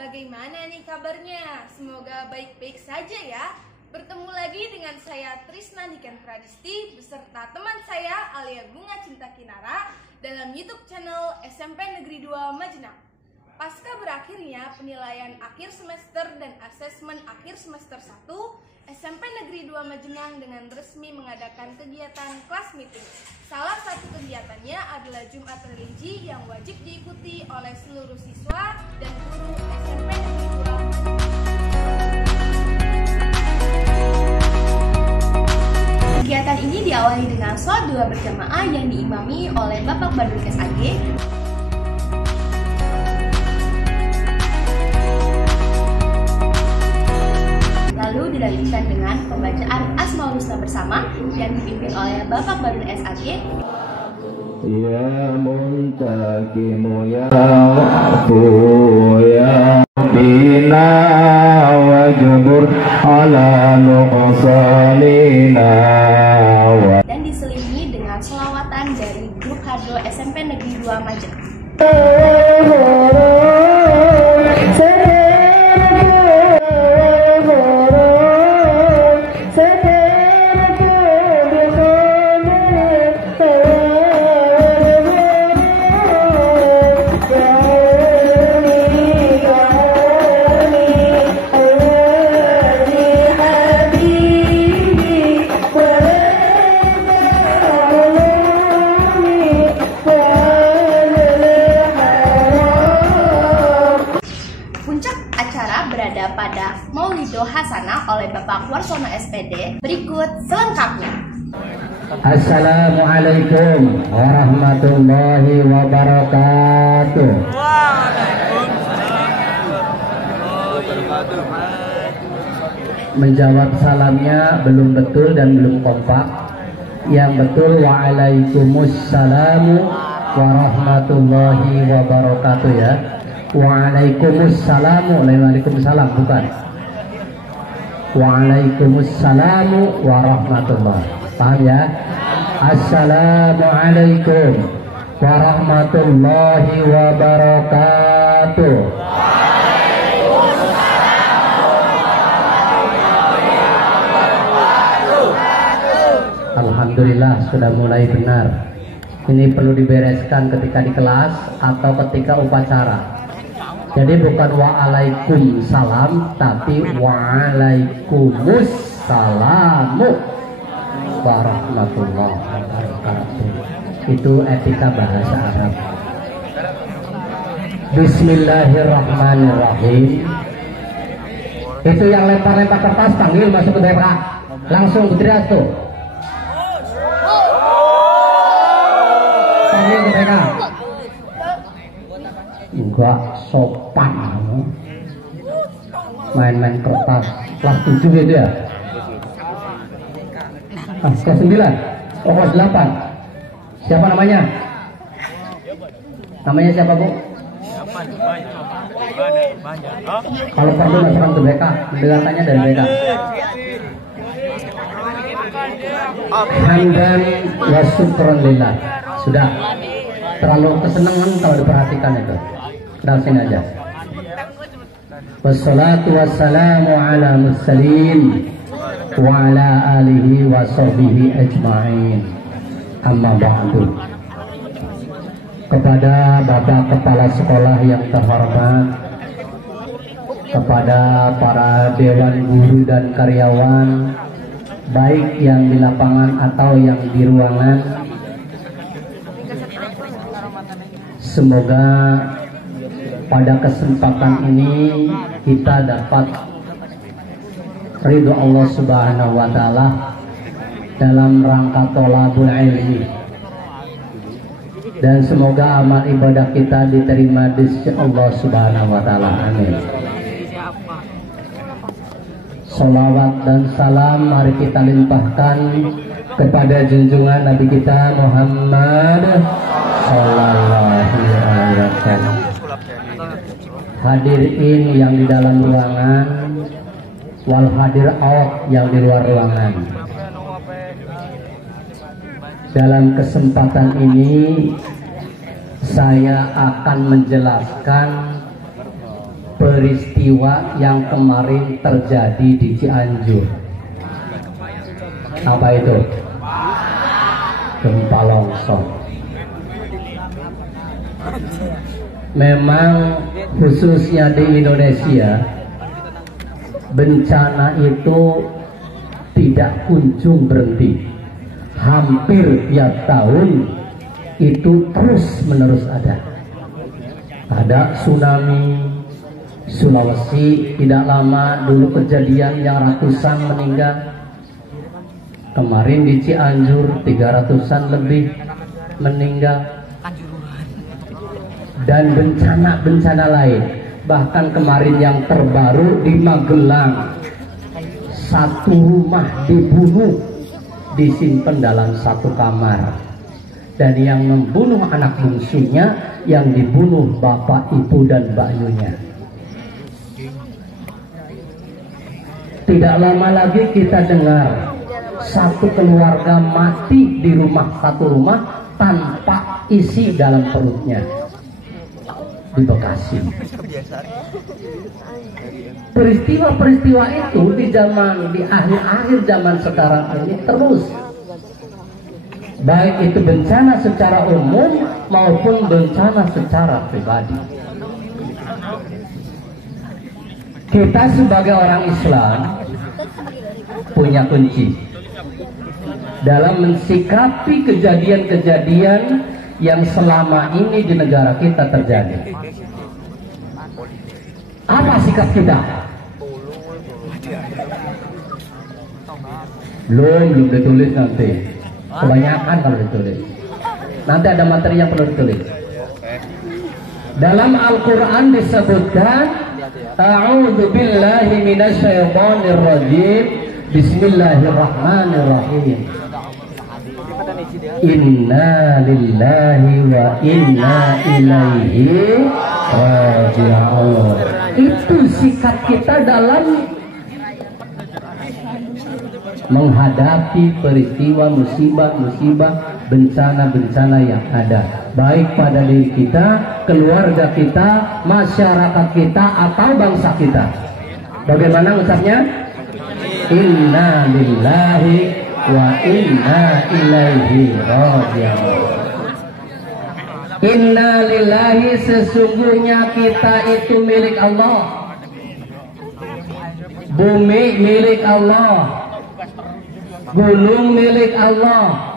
bagaimana nih kabarnya? Semoga baik-baik saja ya. Bertemu lagi dengan saya Trisna Niken Pradisti beserta teman saya Alia Bunga Cinta Kinara dalam YouTube channel SMP Negeri 2 Majenang. Pasca berakhirnya penilaian akhir semester dan asesmen akhir semester 1, SMP Negeri 2 Majenang dengan resmi mengadakan kegiatan kelas meeting. Salah satu kegiatannya adalah Jumat Religi yang wajib diikuti oleh seluruh siswa dan guru SMP Negeri 2 Majenang. Kegiatan ini diawali dengan sholat duha berjamaah yang diimami oleh Bapak Badrul SAG. Lalu dilanjutkan dengan pembacaan Asmaul Husna bersama yang dipimpin oleh Bapak Badrul SAG. Ya muntakimu ya wa'fu ya bina wa jubur ala nuqsanina. Dan diselingi dengan sholawatan dari grup Hado SMP Negeri 2 Majenang. Berada pada Maulido Hasanah oleh Bapak Warsono SPD. Berikut selengkapnya. Assalamualaikum warahmatullahi wabarakatuh. Menjawab salamnya belum betul dan belum kompak. Yang betul waalaikumsalam warahmatullahi wabarakatuh ya. Waalaikumsalam, waalaikumsalam bukan. Waalaikumsalam warahmatullahi. Paham ya? Assalamualaikum warahmatullahi wabarakatuh. Alhamdulillah sudah mulai benar. Ini perlu dibereskan ketika di kelas atau ketika upacara. Jadi bukan waalaikumsalam tapi waalaikumsalam warahmatullahi wabarakatuh. Itu etika bahasa Arab. Bismillahirrahmanirrahim. Itu yang lempar-lempar kertas panggil masuk ke BK. Langsung berteriak tuh. Panggil ke BK. Enggak sopan, main-main kertas. Kelas 7 gitu ya? Kelas 9? Oh, kelas 8. Siapa namanya? Namanya siapa, Bu? Kalau perlu masukkan ke BK, mendengarkannya dari BK. Hamdan wa syukran lillah. Sudah. Terlalu kesenangan kalau diperhatikan itu. Udah sini aja. Wassalatu wassalamu ala mursalin wa ala alihi wa sahbihi ajma'in. Amma ba'du. Kepada Bapak Kepala Sekolah yang terhormat, kepada para dewan guru dan karyawan, baik yang di lapangan atau yang di ruangan, semoga pada kesempatan ini kita dapat ridho Allah Subhanahu wa Ta'ala dalam rangka tholabul ilmi, dan semoga amal ibadah kita diterima di sisi Allah Subhanahu wa Ta'ala. Amin. Salawat dan salam mari kita limpahkan kepada junjungan Nabi kita Muhammad sallallahu alaihi wasallam. Hadirin yang di dalam ruangan, wal hadir awak yang di luar ruangan. Dalam kesempatan ini saya akan menjelaskan peristiwa yang kemarin terjadi di Cianjur. Apa itu? Gempa longsor. Memang khususnya di Indonesia, bencana itu tidak kunjung berhenti. Hampir tiap tahun itu terus menerus ada. Ada tsunami Sulawesi, tidak lama dulu kejadian yang ratusan meninggal. Kemarin di Cianjur 300-an lebih meninggal. Dan bencana-bencana lain. Bahkan kemarin yang terbaru di Magelang, satu rumah dibunuh, disimpan dalam satu kamar. Dan yang membunuh anak bungsunya, yang dibunuh bapak, ibu, dan mbaknya. Tidak lama lagi kita dengar satu keluarga mati di satu rumah tanpa isi dalam perutnya di Bekasi. Peristiwa-peristiwa itu di akhir-akhir zaman sekarang ini terus. Baik itu bencana secara umum maupun bencana secara pribadi. Kita sebagai orang Islam punya kunci dalam mensikapi kejadian-kejadian yang selama ini di negara kita terjadi. Apa sikap kita? Belum ditulis nanti. Kebanyakan kalau ditulis. Nanti ada materi yang perlu ditulis. Dalam Al-Quran disebutkan, A'udzu billahi minasyaitonir rajim. Bismillahirrahmanirrahim. Inna lillahi wa inna ilaihi raji'un. Itu sikap kita dalam menghadapi peristiwa musibah-musibah, bencana-bencana yang ada, baik pada diri kita, keluarga kita, masyarakat kita, atau bangsa kita. Bagaimana ucapnya? Inna lillahi wa inna ilaihi raji'un. Inna lillahi, sesungguhnya kita itu milik Allah. Bumi milik Allah, gunung milik Allah,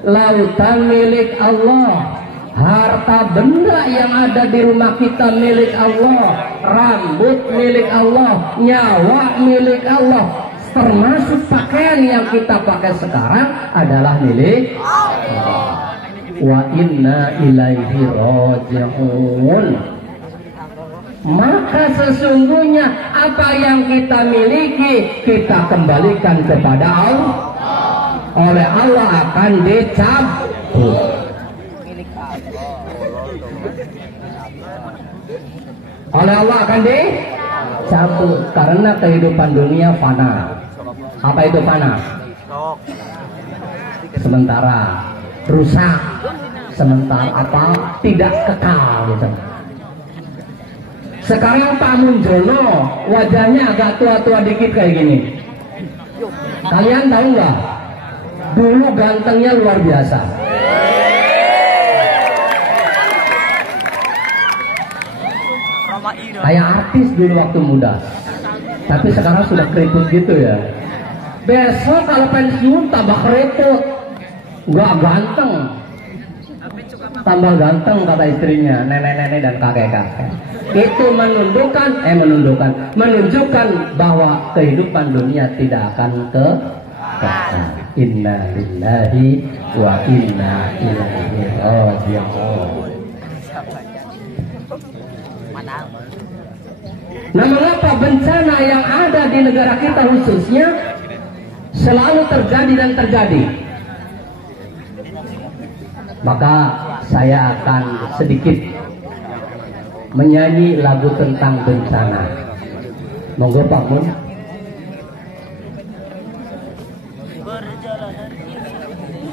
lautan milik Allah, harta benda yang ada di rumah kita milik Allah, rambut milik Allah, nyawa milik Allah, termasuk pakaian yang kita pakai sekarang adalah milik Allah. Wa inna ilaihi raji'un. Maka sesungguhnya apa yang kita miliki kita kembalikan kepada Allah. Oleh Allah akan dicabut. Oleh Allah akan dicabut karena kehidupan dunia fana. Apa itu fana? Sementara, rusak. Sementara apa? Tidak kekal gitu. Sekarang Pak Munjono wajahnya agak tua-tua dikit kayak gini. Kalian tahu nggak? Dulu gantengnya luar biasa. Kayak artis dulu waktu muda. Tapi sekarang sudah keriput gitu ya. Besok kalau pensiun tambah keriput. Nggak ganteng. Tambah ganteng kata istrinya, nenek-nenek dan kakek-kakek. Itu menunjukkan bahwa kehidupan dunia tidak akan kekal. Inna lillahi wa inna ilaihi raji'un. Nah, mengapa bencana yang ada di negara kita khususnya selalu terjadi dan terjadi? Maka saya akan sedikit menyanyi lagu tentang bencana. Monggo Pak Mun.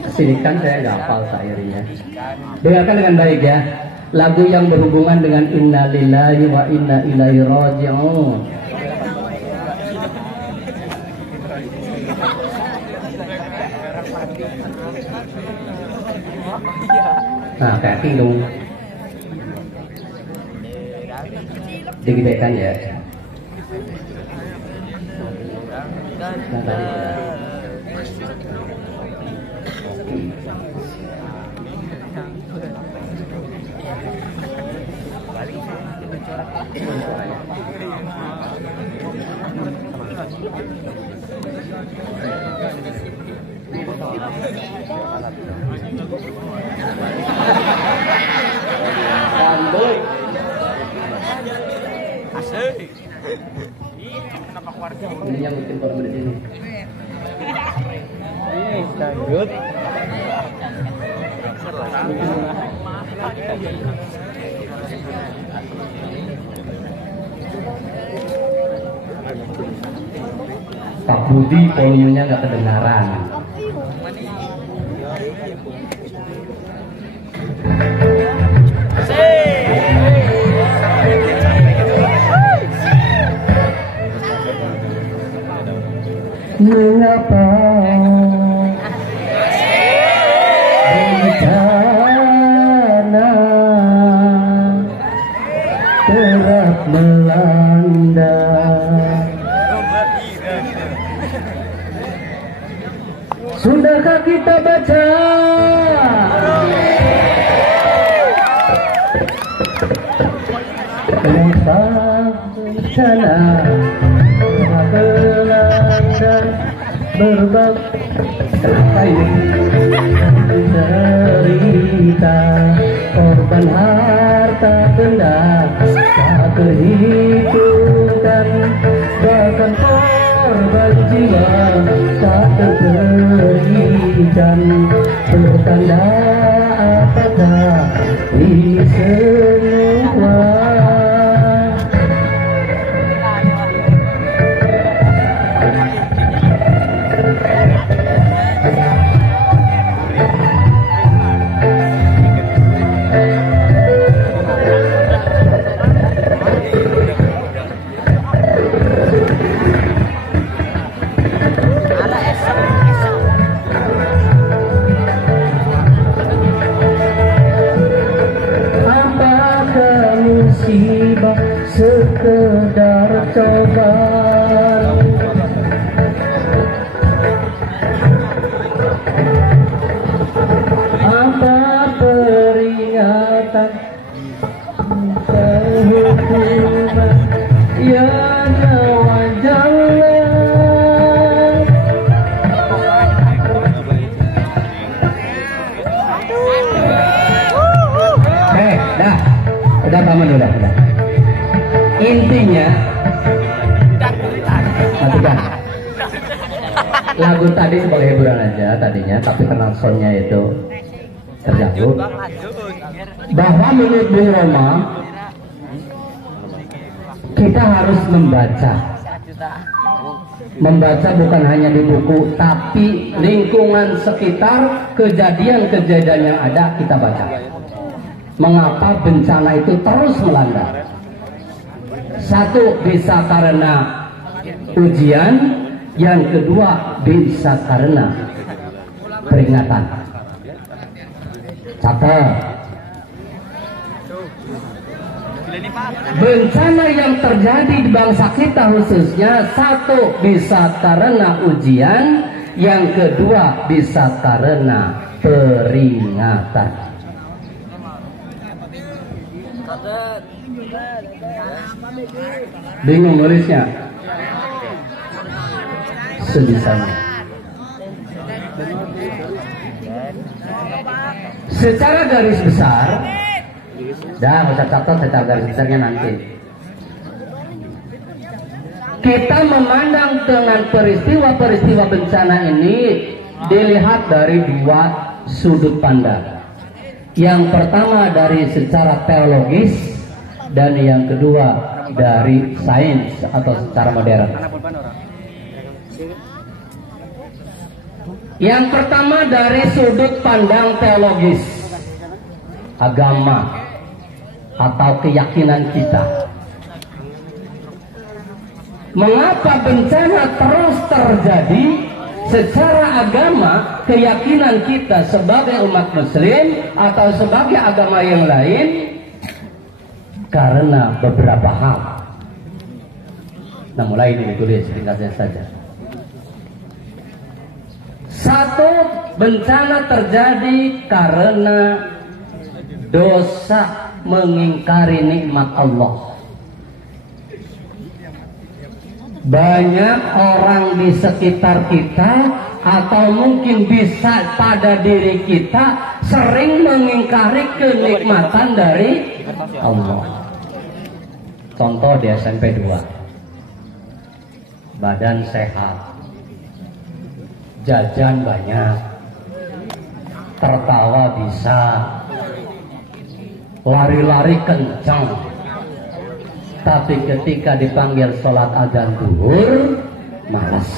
Kesini kan saya nggak hafal syairnya. Dengarkan dengan baik ya. lagu yang berhubungan dengan inna lillahi wa inna ilaihi raji'un. Nah, kaki dong. Digedekan ya. Nah, tadi ya. Ini yang bikin korban di sini. Dangdut. Pak Budi volumenya nggak kedengaran. Mengapa bencana kerap melanda? Sudahkah kita baca tentang bencana melanda berbagai cerita korban harta benda tak terhitungkan, bahkan korban jiwa tak terberikan. Bertanda apakah ini semua? Sekedar cobaan, apa peringatan, hukuman yang wajarlah. Udah paman, udah. Intinya lagu tadi sebagai hiburan aja tadinya, tapi karena soundnya itu terganggu. Bahwa menurut Bung Roma, kita harus membaca bukan hanya di buku, tapi lingkungan sekitar, kejadian-kejadian yang ada kita baca. Mengapa bencana itu terus melanda? Satu, bisa karena ujian. Yang kedua, bisa karena peringatan. Catat. Bencana yang terjadi di bangsa kita khususnya, satu, bisa karena ujian. Yang kedua, bisa karena peringatan. Bingung nulisnya? Sebisanya. Secara garis besar, dah usah catat secara garis besarnya nanti. Kita memandang dengan peristiwa-peristiwa bencana ini dilihat dari dua sudut pandang. Yang pertama dari secara teologis, dan yang kedua dari sains atau secara modern. Yang pertama dari sudut pandang teologis, agama. atau keyakinan kita. Mengapa bencana terus terjadi secara agama, keyakinan kita sebagai umat muslim atau sebagai agama yang lain? Karena beberapa hal. Nah, mulai ini ditulis ringkasnya saja. Satu, bencana terjadi karena dosa mengingkari nikmat Allah. Banyak orang di sekitar kita atau mungkin bisa pada diri kita sering mengingkari kenikmatan dari Allah. Contoh di SMP 2, badan sehat, jajan banyak, tertawa bisa, lari-lari kencang. Tapi ketika dipanggil sholat azan zuhur, malas.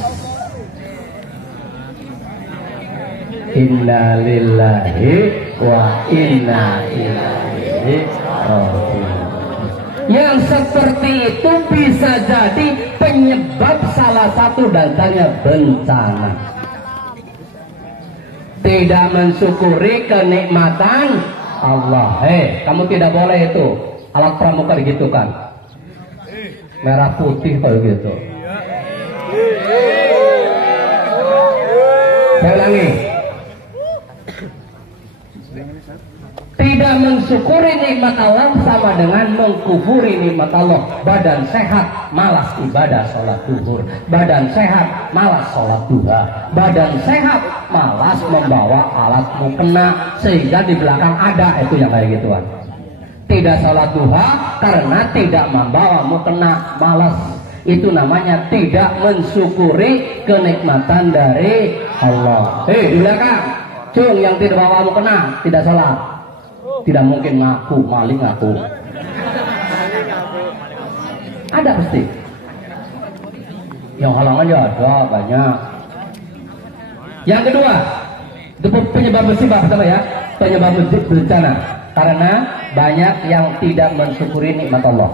Inna lillahi wa inna ilaihi raji'un. Yang seperti itu bisa jadi penyebab salah satu datangnya bencana. Tidak mensyukuri kenikmatan Allah. Kamu tidak boleh itu. Alat pramuka digitukan. Merah putih kalau gitu. Saya ulangi. Tidak mensyukuri nikmat Allah sama dengan mengkufuri nikmat Allah. Badan sehat, malas ibadah sholat zuhur. Badan sehat, malas sholat duha. Badan sehat, malas membawa alat mukena sehingga di belakang ada itu yang kayak gituan. Tidak sholat duha karena tidak membawa mukena, malas. Itu namanya tidak mensyukuri kenikmatan dari Allah. Di belakang, cung yang tidak bawa mukena, tidak sholat. Tidak mungkin ngaku, maling ngaku. Ada pasti. Yang halangan ya ada banyak. Yang kedua, itu penyebab musibah pertama ya, penyebab bencana. Karena banyak yang tidak mensyukuri nikmat Allah.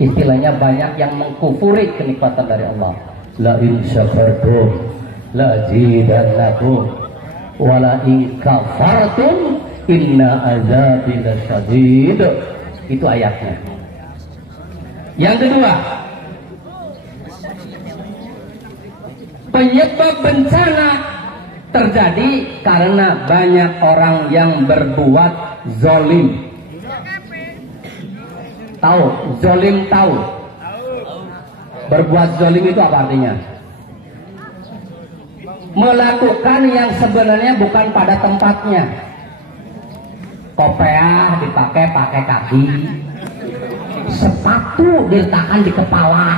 Istilahnya banyak yang mengkufuri kenikmatan dari Allah. La in syakartum la zidannakum wa la in kafartum inna azabi lasyadid. Itu ayatnya. Yang kedua, penyebab bencana terjadi karena banyak orang yang berbuat zolim. Tahu? Zolim tahu? Berbuat zolim itu apa artinya? Melakukan yang sebenarnya bukan pada tempatnya. Kopiah dipakai pakai kaki, sepatu diletakkan di kepala,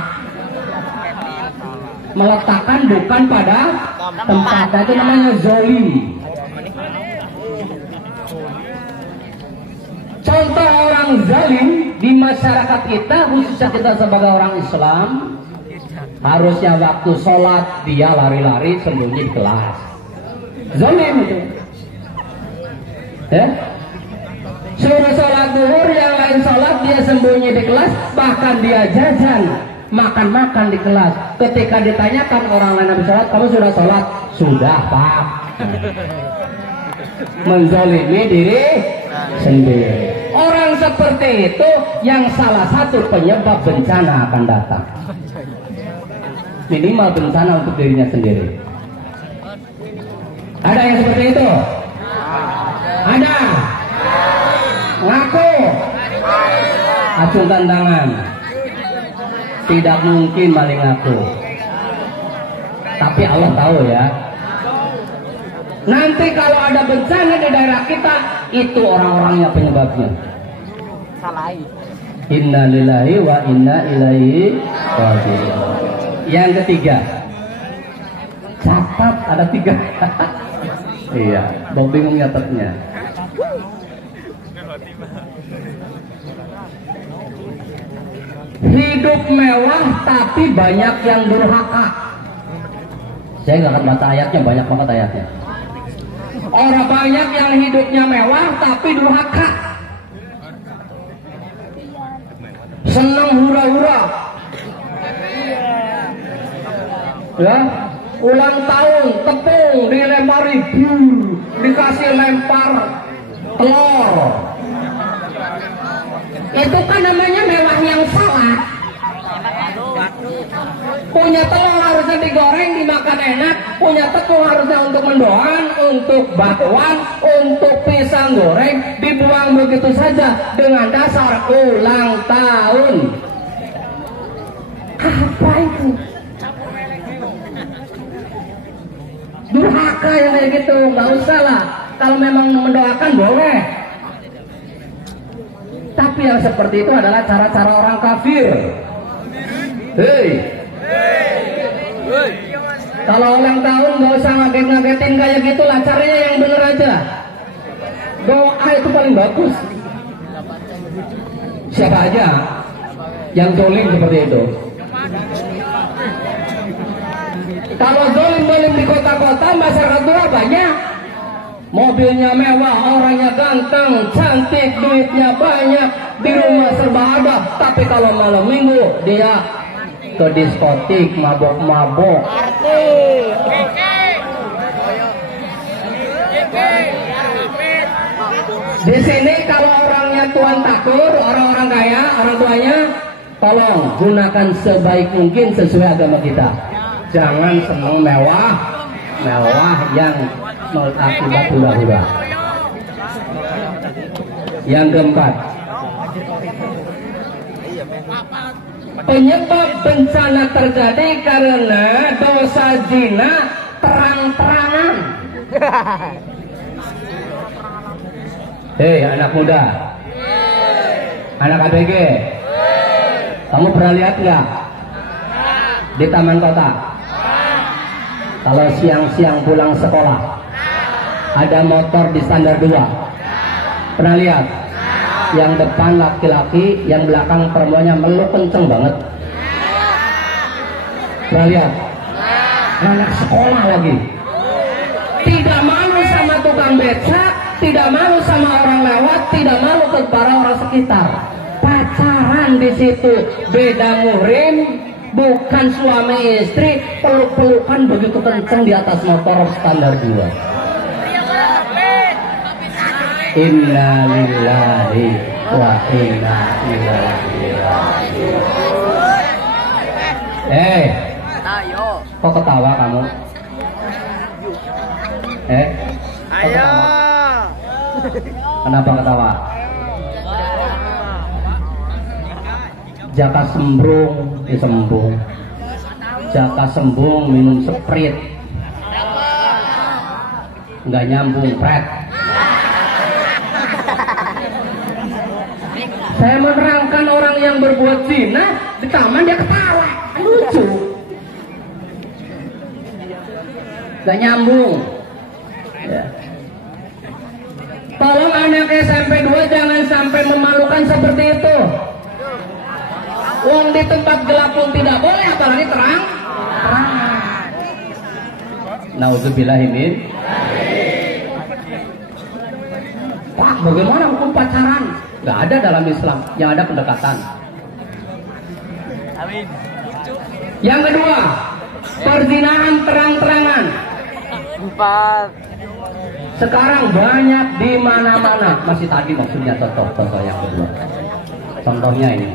meletakkan bukan pada tempatnya, itu namanya zolim. Contoh orang zalim di masyarakat kita, khususnya kita sebagai orang Islam, harusnya waktu sholat dia lari-lari sembunyi di kelas. Zalim itu. Ya? Suruh sholat zuhur, yang lain sholat dia sembunyi di kelas, bahkan dia jajan, makan-makan di kelas. Ketika ditanyakan orang lain habis sholat, kamu sudah sholat? Sudah, Pak. Menzalimi diri sendiri. Orang seperti itu yang salah satu penyebab bencana akan datang. Minimal bencana untuk dirinya sendiri. Ada yang seperti itu? Ada. Ngaku. Acungkan tangan. Tidak mungkin maling ngaku. Tapi Allah tahu ya. Nanti kalau ada bencana di daerah kita, itu orang-orangnya penyebabnya. Inna lillahi wa inna ilaihi raji'un. Yang ketiga, catat, ada 3. Iya, Bang bingung nyatetnya. Hidup mewah tapi banyak yang durhaka. Saya nggak akan baca ayatnya, banyak banget ayatnya. Orang banyak yang hidupnya mewah tapi durhaka. senang hura-hura. Ya, ulang tahun tepung dilempari bir, dikasih lempar telur. Itu kan namanya mewah yang salah. Punya telur harusnya digoreng, dimakan enak. Punya tepung harusnya untuk mendoan, untuk bakwan, untuk pisang goreng, dibuang begitu saja dengan dasar ulang tahun. Apa itu? Durhaka yang kayak gitu, nggak usah lah. Kalau memang mendoakan boleh. Tapi yang seperti itu adalah cara-cara orang kafir. Hei, kalau ulang tahun nggak usah ngaget-ngagetin kayak gitulah. Caranya yang bener aja. Doa itu paling bagus. Siapa aja yang zolim seperti itu? Kalau zolim di kota-kota, masyarakat tua banyak. Mobilnya mewah, orangnya ganteng, cantik, duitnya banyak, di rumah serba ada. Tapi kalau malam minggu dia ke diskotik, mabok-mabok. Di sini kalau orangnya tuan takur, orang-orang kaya, orang tuanya, tolong gunakan sebaik mungkin sesuai agama kita. Jangan senang mewah yang akibat hura-hura. Yang keempat, penyebab bencana terjadi karena dosa zina terang-terangan. Hei anak muda, anak ABG, kamu pernah lihat nggak di taman kota? Kalau siang-siang pulang sekolah, ada motor di standar 2. Pernah lihat? Yang depan laki-laki, yang belakang perempuannya meluk kenceng banget. Pernah lihat? Anak sekolah lagi. Tidak malu sama tukang becak, tidak malu sama orang lewat, tidak malu ke para orang sekitar. Pacaran di situ, beda muhrim. Bukan suami istri, peluk-pelukan begitu kenceng di atas motor standar 2. Inna lillahi wa inna ilaihi raji'un. Kok ketawa kamu? Ayo. Kenapa ketawa? Jaka sembrung, disembung. Jaka sembung minum Sprite. Nggak nyambung, pret. Saya menerangkan orang yang berbuat zina di taman dia ketawa, lucu. Nggak nyambung. Ya. Tolong anak SMP 2 jangan sampai memalukan seperti itu. Uang di tempat gelap pun tidak boleh, apalagi terang. Nauzubillahimin. Pak, bagaimana hukum pacaran? Gak ada dalam Islam, yang ada pendekatan. Amin. Yang kedua, perzinahan terang-terangan. 4. Sekarang banyak di mana-mana. Masih tadi maksudnya contoh yang kedua. Contohnya ini.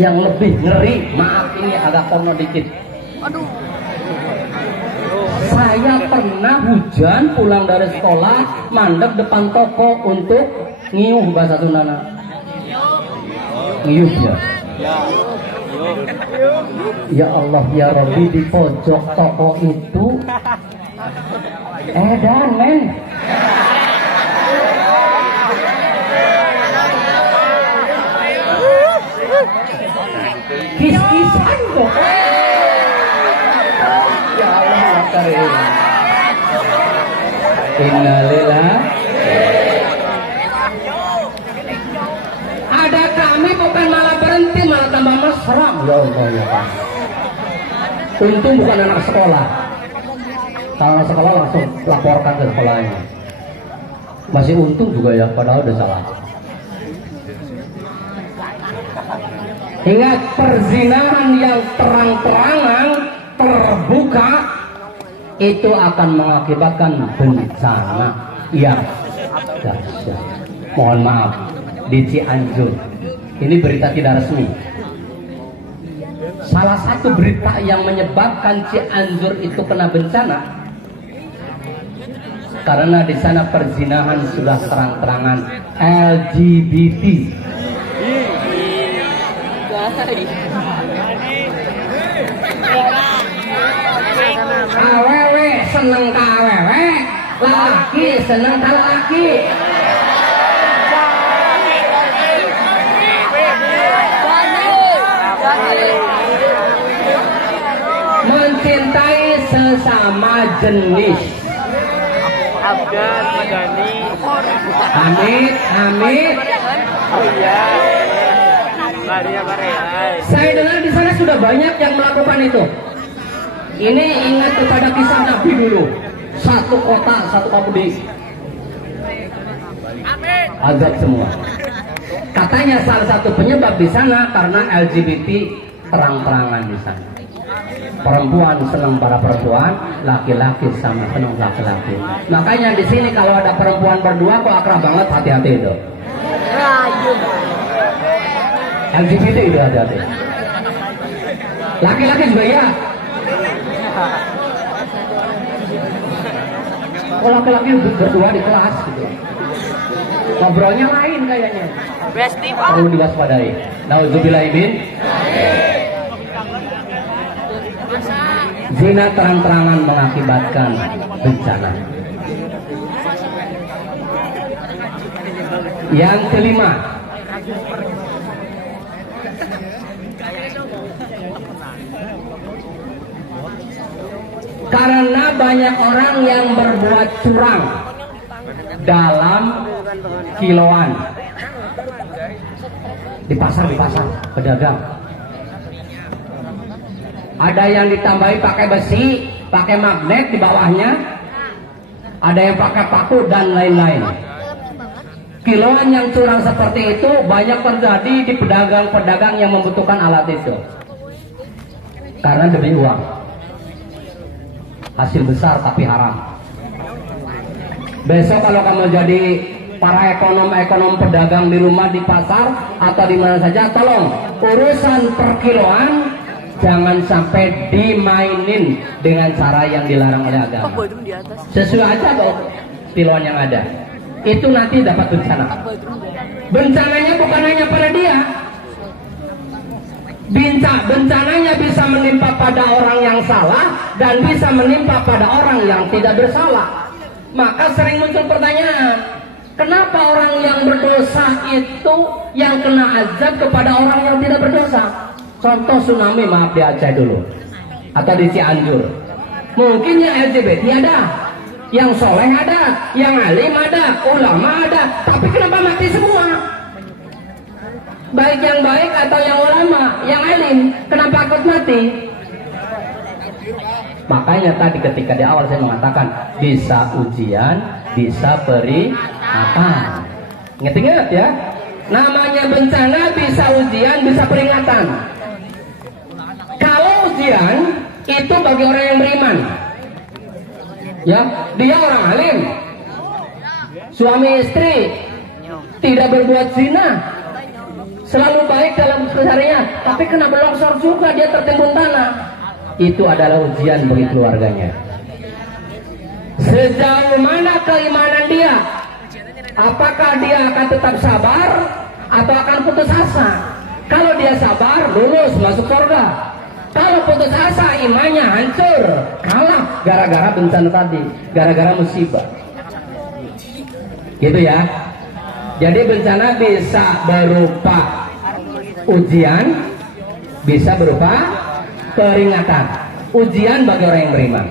Yang lebih ngeri, maaf ini agak porno dikit. Aduh. Saya pernah hujan pulang dari sekolah, mandek depan toko untuk ngiuh bahasa Sundana. Ngiuh ya. Ya Allah ya Rabbi, di pojok toko itu edan men. Kis-kisan kok. Ya Allah ya Karim. Innalillah. Ada kami bukan malah berhenti, malah tambah mesra. Ya Allah ya Pak. Untung bukan anak sekolah. Kalau anak sekolah langsung laporkan ke sekolahnya. Masih untung juga ya, padahal udah salah. Ingat, perzinahan yang terang-terangan terbuka itu akan mengakibatkan bencana yang dahsyat. Mohon maaf, di Cianjur ini berita tidak resmi. Salah satu berita yang menyebabkan Cianjur itu kena bencana karena di sana perzinahan sudah terang-terangan LGBT. Awewe seneng ka awewe, laki seneng ka laki. Mencintai sesama jenis. Amit, amit. Saya dengar di sana sudah banyak yang melakukan itu. Ini ingat kepada kisah Nabi dulu. Satu kota, satu kampung azab semua. Katanya salah satu penyebab di sana karena LGBT terang-terangan di sana. Perempuan senang para perempuan, laki-laki sama senang laki-laki. Makanya di sini kalau ada perempuan berdua kok akrab banget, hati-hati itu. LGBT itu hati-hati. Laki-laki juga ya. Kalau laki-laki berdua di kelas gitu, ngobrolnya lain kayaknya. Perlu diwaspadai. Nauzubillahimin. Zina terang-terangan mengakibatkan bencana. Yang kelima, karena banyak orang yang berbuat curang dalam kiloan di pasar pedagang. Ada yang ditambahi pakai besi, pakai magnet di bawahnya, ada yang pakai paku dan lain-lain. Kiloan yang curang seperti itu banyak terjadi di pedagang-pedagang yang membutuhkan alat itu karena demi uang. Hasil besar tapi haram. Besok kalau kamu jadi para ekonom pedagang di rumah, di pasar atau di mana saja, tolong urusan perkiloan jangan sampai dimainin dengan cara yang dilarang oleh agama. Sesuai aja kok kiloan yang ada. Itu nanti dapat bencana. Bencananya bukan hanya pada dia. Bencananya bisa menimpa pada orang yang salah dan bisa menimpa pada orang yang tidak bersalah. Maka sering muncul pertanyaan, kenapa orang yang berdosa itu yang kena azab kepada orang yang tidak berdosa? Contoh tsunami, maaf di Aceh dulu atau di Cianjur. Mungkin yang LGBT ada, yang soleh ada, yang alim ada, ulama ada, tapi kenapa mati semua? Baik yang baik atau yang ulama, yang alim, kenapa ikut mati? Makanya tadi ketika di awal saya mengatakan bisa ujian, bisa peringatan. Ingat-ingat ya, namanya bencana bisa ujian, bisa peringatan. Kalau ujian itu bagi orang yang beriman, ya dia orang alim, suami istri tidak berbuat zina, selalu baik dalam kesehariannya, tapi kena longsor juga, dia tertimbun tanah. Itu adalah ujian bagi keluarganya. Sejauh mana keimanan dia? Apakah dia akan tetap sabar atau akan putus asa? Kalau dia sabar, lulus masuk surga. Kalau putus asa, imannya hancur, kalah gara-gara bencana tadi, gara-gara musibah. Gitu ya. Jadi bencana bisa berupa ujian, bisa berupa peringatan. Ujian bagi orang yang beriman.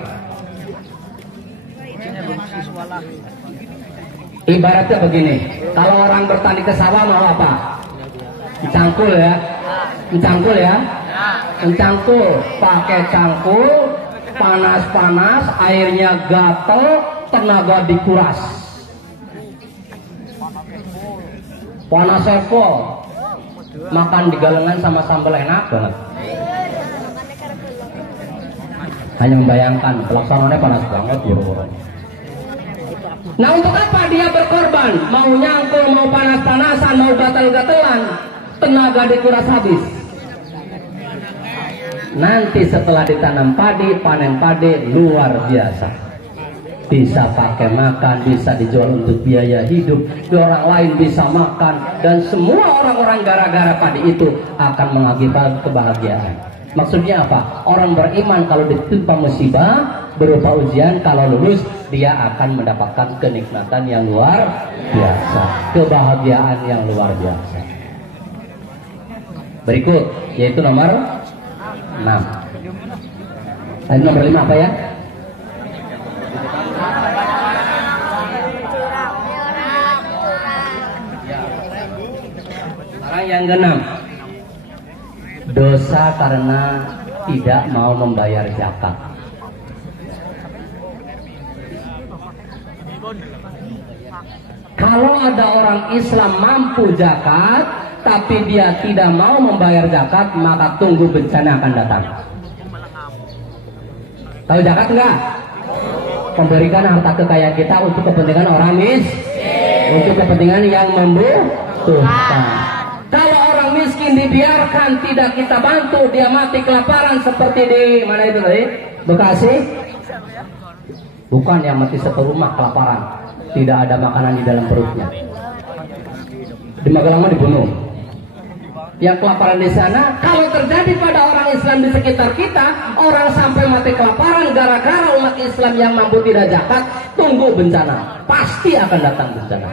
Ibaratnya begini, kalau orang bertani ke sawah mau apa? Cangkul ya, cangkul ya, cangkul, pakai cangkul, panas-panas, airnya gatel, tenaga dikuras, panas sepol, Makan di galengan sama sambal enak banget. Hanya membayangkan pelaksanaannya panas banget buru-buru. Nah, untuk apa dia berkorban? Mau nyangkul, mau panas-panasan, mau gatel-gatelan, tenaga dikuras habis. Nanti setelah ditanam padi, panen padi luar biasa. Bisa pakai makan, bisa dijual untuk biaya hidup, orang lain bisa makan, dan semua orang-orang gara-gara padi itu akan mengakibatkan kebahagiaan. Maksudnya apa? Orang beriman kalau ditimpa musibah berupa ujian, kalau lulus dia akan mendapatkan kenikmatan yang luar biasa, kebahagiaan yang luar biasa. Berikut yaitu nomor 6. Tadi nomor 5 apa ya? Sekarang yang ke-6. Dosa karena tidak mau membayar zakat. Kalau ada orang Islam mampu zakat, tapi dia tidak mau membayar zakat, maka tunggu bencana akan datang. Tahu zakat enggak? Memberikan harta kekayaan kita untuk kepentingan orang miskin, untuk kepentingan yang membutuhkan. Kalau orang miskin dibiarkan, tidak kita bantu, dia mati kelaparan seperti di mana itu tadi? Bekasi? Bukan yang mati satu rumah kelaparan, tidak ada makanan di dalam perutnya. Di Magelang dibunuh. Yang kelaparan di sana, kalau terjadi pada orang Islam di sekitar kita, orang sampai mati kelaparan gara-gara umat Islam yang mampu tidak zakat, tunggu bencana, pasti akan datang bencana.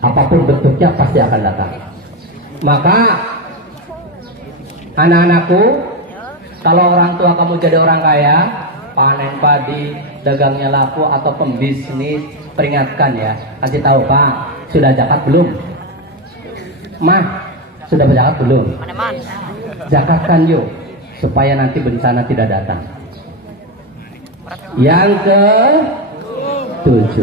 Apapun bentuknya pasti akan datang. Maka anak-anakku, kalau orang tua kamu jadi orang kaya, panen padi, dagangnya laku atau pembisnis, peringatkan ya, kasih tahu, Pak, sudah zakat belum? Mah, sudah berzakat belum? Zakatkan yuk, supaya nanti bencana tidak datang. Yang ke-7,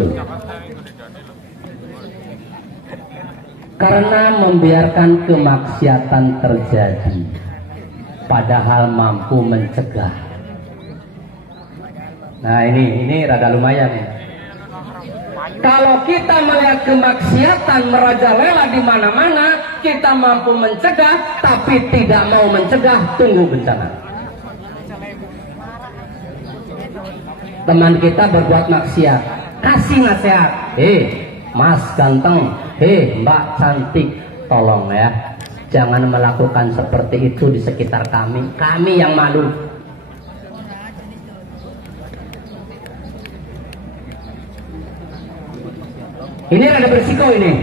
karena membiarkan kemaksiatan terjadi, padahal mampu mencegah. Nah ini rada lumayan ya. Kalau kita melihat kemaksiatan merajalela di mana-mana, kita mampu mencegah, tapi tidak mau mencegah, tunggu bencana. Teman kita berbuat maksiat, kasih nasihat, Mas ganteng, Mbak cantik, tolong ya, jangan melakukan seperti itu di sekitar kami yang malu. Ini rada berisiko ini.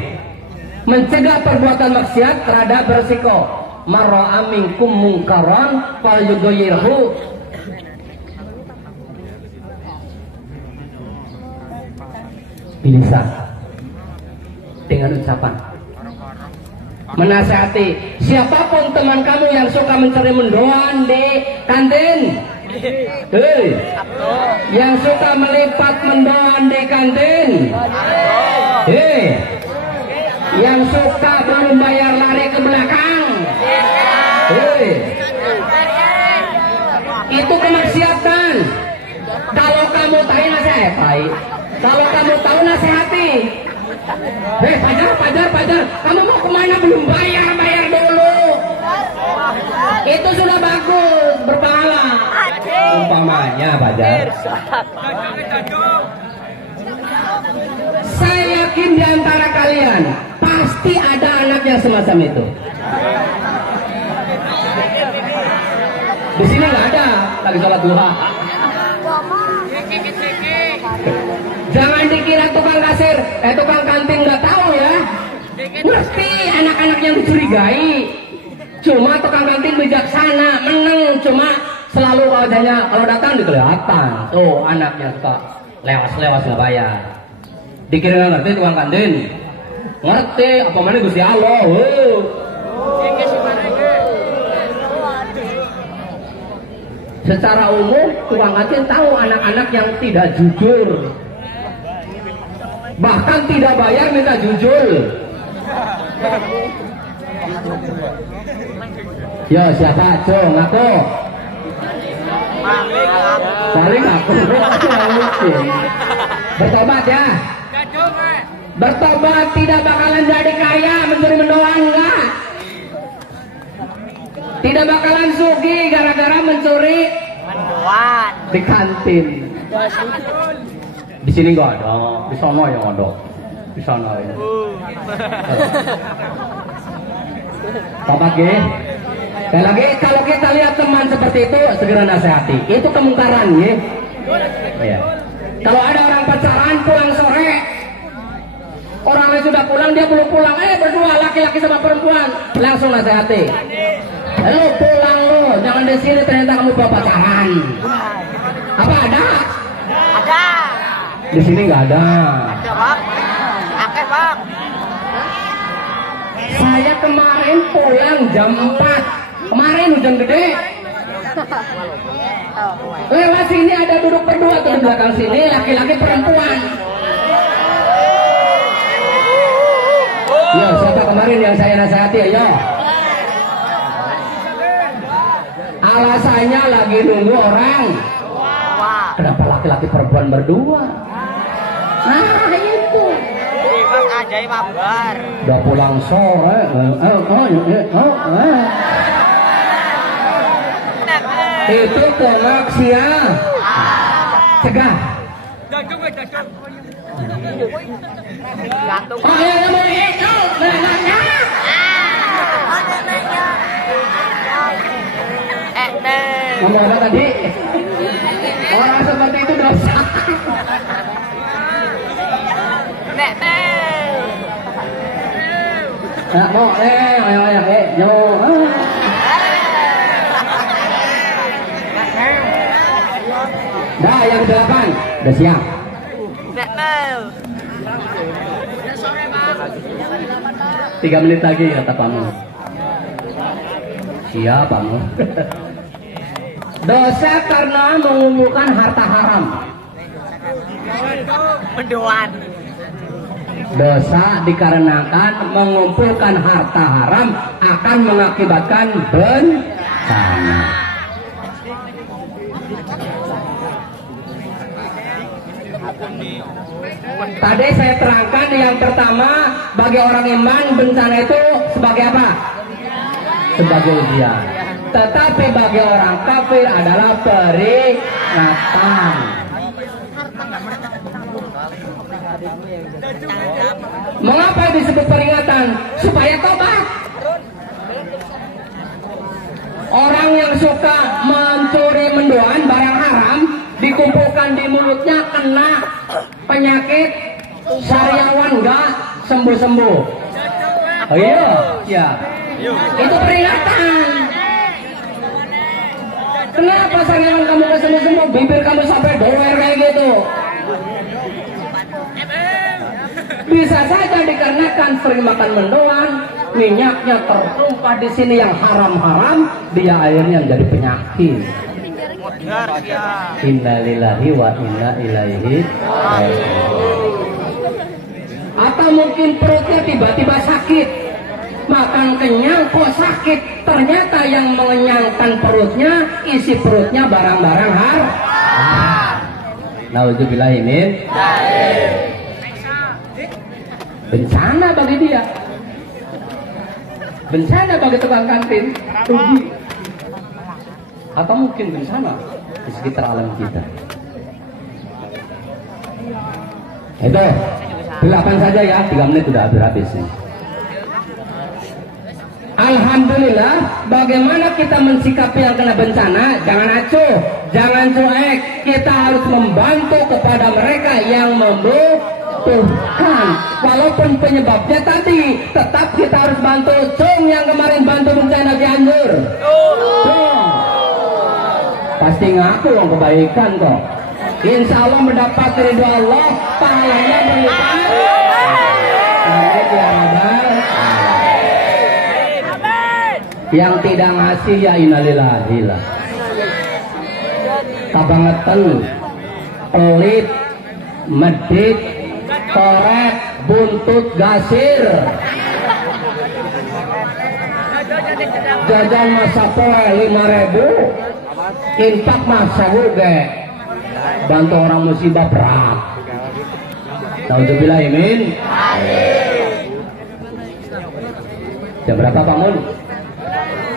Mencegah perbuatan maksiat rada berisiko. Marra'a minkum mungkaran falyughayyirhu. Bilisan. Dengan ucapan. Menasihati. Siapapun teman kamu yang suka mencari mendoan di kantin, yang suka melipat mendoan di kantin, yang suka belum bayar lari ke belakang, itu kemaksiatan. Kalau kamu tahu nasihati, kalau kamu tahu nasihati. Pajar, kamu mau kemana? Belum bayar dulu. Itu sudah bagus, berpahala. Umpamanya Pajar, saya yakin di antara kalian pasti ada anak yang semacam itu. Di sini nggak ada, lagi sholat duha. Jangan dikira tukang kasir, tukang kantin nggak tahu ya. Mesti anak-anak yang dicurigai. Cuma tukang kantin bijaksana, menang. Cuma selalu wajahnya kalau datang kelihatan. Tuh anaknya suka lewas nggak bayar. Dikira nggak ngerti tukang kantin. Ngerti, apa mana Gusti Allah. Secara umum tukang kantin tahu anak-anak yang tidak jujur. Bahkan tidak bayar minta jujur. Yo siapa? Cung, aku. Paling aku. Bertobat ya. Bertobat tidak bakalan jadi kaya mencuri mendoan enggak. Tidak bakalan sugih gara-gara mencuri mendoan di kantin. Di sini enggak ada, di sana yang ada. Di sana ini. Tobat ge. Sekali lagi kalau kita lihat teman seperti itu segera nasihati. Itu kemungkaran ya. Ya. Kalau ada orang pacaran pulang sore, orangnya sudah pulang dia belum pulang, berdua laki-laki sama perempuan, langsung nasihati. Lu pulang lu, jangan di sini ternyata kamu bawa pacaran. Apa ada? Ada. Di sini nggak ada. Ada bang. Oke bang. Saya kemarin pulang jam 4. Kemarin hujan gede. Lewat sini ada duduk berdua tuh di belakang sini, laki-laki perempuan. Yo, siapa kemarin yang saya nasihati ya? Alasannya lagi nunggu orang. Kenapa laki-laki perempuan berdua? Nah itu. Bang ajaib kabar. Udah pulang sore. Itu komak siang. Cegah. Oh ya mau itu. Ngomong apa tadi? Orang seperti itu dosa. Nah, mau nyo. Dah yang ke-8 udah siap. 3 menit lagi kata Pamu. Siap Pamu. Dosa karena mengumpulkan harta haram. Mendoan. Dosa dikarenakan mengumpulkan harta haram akan mengakibatkan bencana. Tadi saya terangkan yang pertama bagi orang iman bencana itu sebagai apa? Sebagai ujian. Tetapi bagi orang kafir adalah peringatan. Mengapa disebut peringatan? Supaya tobat. Orang yang suka mencuri mendoan barang haram dikumpulkan di mulutnya kena penyakit sariawan enggak sembuh-sembuh. Oh iya, ya. Itu peringatan. Kenapa sariawan kamu gak sembuh-sembuh? Bibir kamu sampai doer kayak gitu. Bisa saja dikarenakan sering makan mendoan, minyaknya tertumpah di sini yang haram-haram, dia akhirnya menjadi penyakit. Innalillahi wa inna ilaihi raji'un. Atau mungkin perutnya tiba-tiba sakit, makan kenyang kok sakit, ternyata yang mengenyangkan perutnya, isi perutnya barang-barang haram. Nauzubillahi min bencana bagi dia, bencana bagi tukang kantin, rugi. Atau mungkin bencana di sekitar alam kita. Itu 8 saja ya, 3 menit sudah habis nih. Alhamdulillah, bagaimana kita mensikapi yang kena bencana? Jangan acuh, jangan cuek. Kita harus membantu kepada mereka yang membutuhkan. Walaupun penyebabnya tadi, tetap kita harus bantu. Cung yang kemarin bantu bencana Cianjur. Pasti ngaku yang kebaikan kok. Insya Allah mendapat ridho Allah, pahalanya berlipat. Amin ya Rabbal. Yang tidak ngasih ya innalillahi lah. Kabangetan, pelit, medit, korek, buntut gasir. jajan masa poe 5.000, infak masa udah bantu orang musibah berat. Nauzubillah imin. Jam berapa bangun?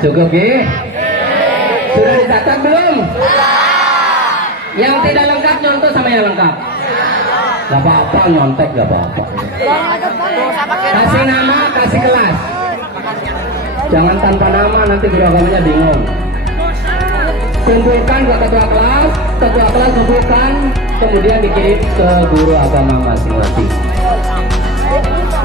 Cukup ya? Sudah dicatat belum? Yang tidak lengkap nyontoh sama yang lengkap. Gak apa-apa nyontek, gak apa-apa. Kasih nama, kasih kelas. Jangan tanpa nama, nanti guru agamanya bingung. Kumpulkan ke ketua kelas kumpulkan, kemudian dikirim ke guru agama masing-masing.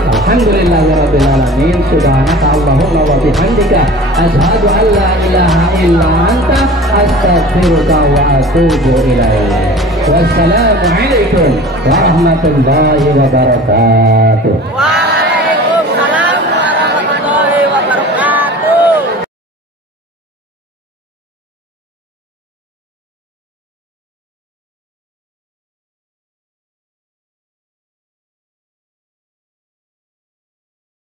Alhamdulillahirabbil alamin. Subhanaka Allahumma wa bihamdika asyhadu an la ilaha illa anta astaghfiruka wa atubu ilaik. Wassalamu alaikum warahmatullahi wabarakatuh.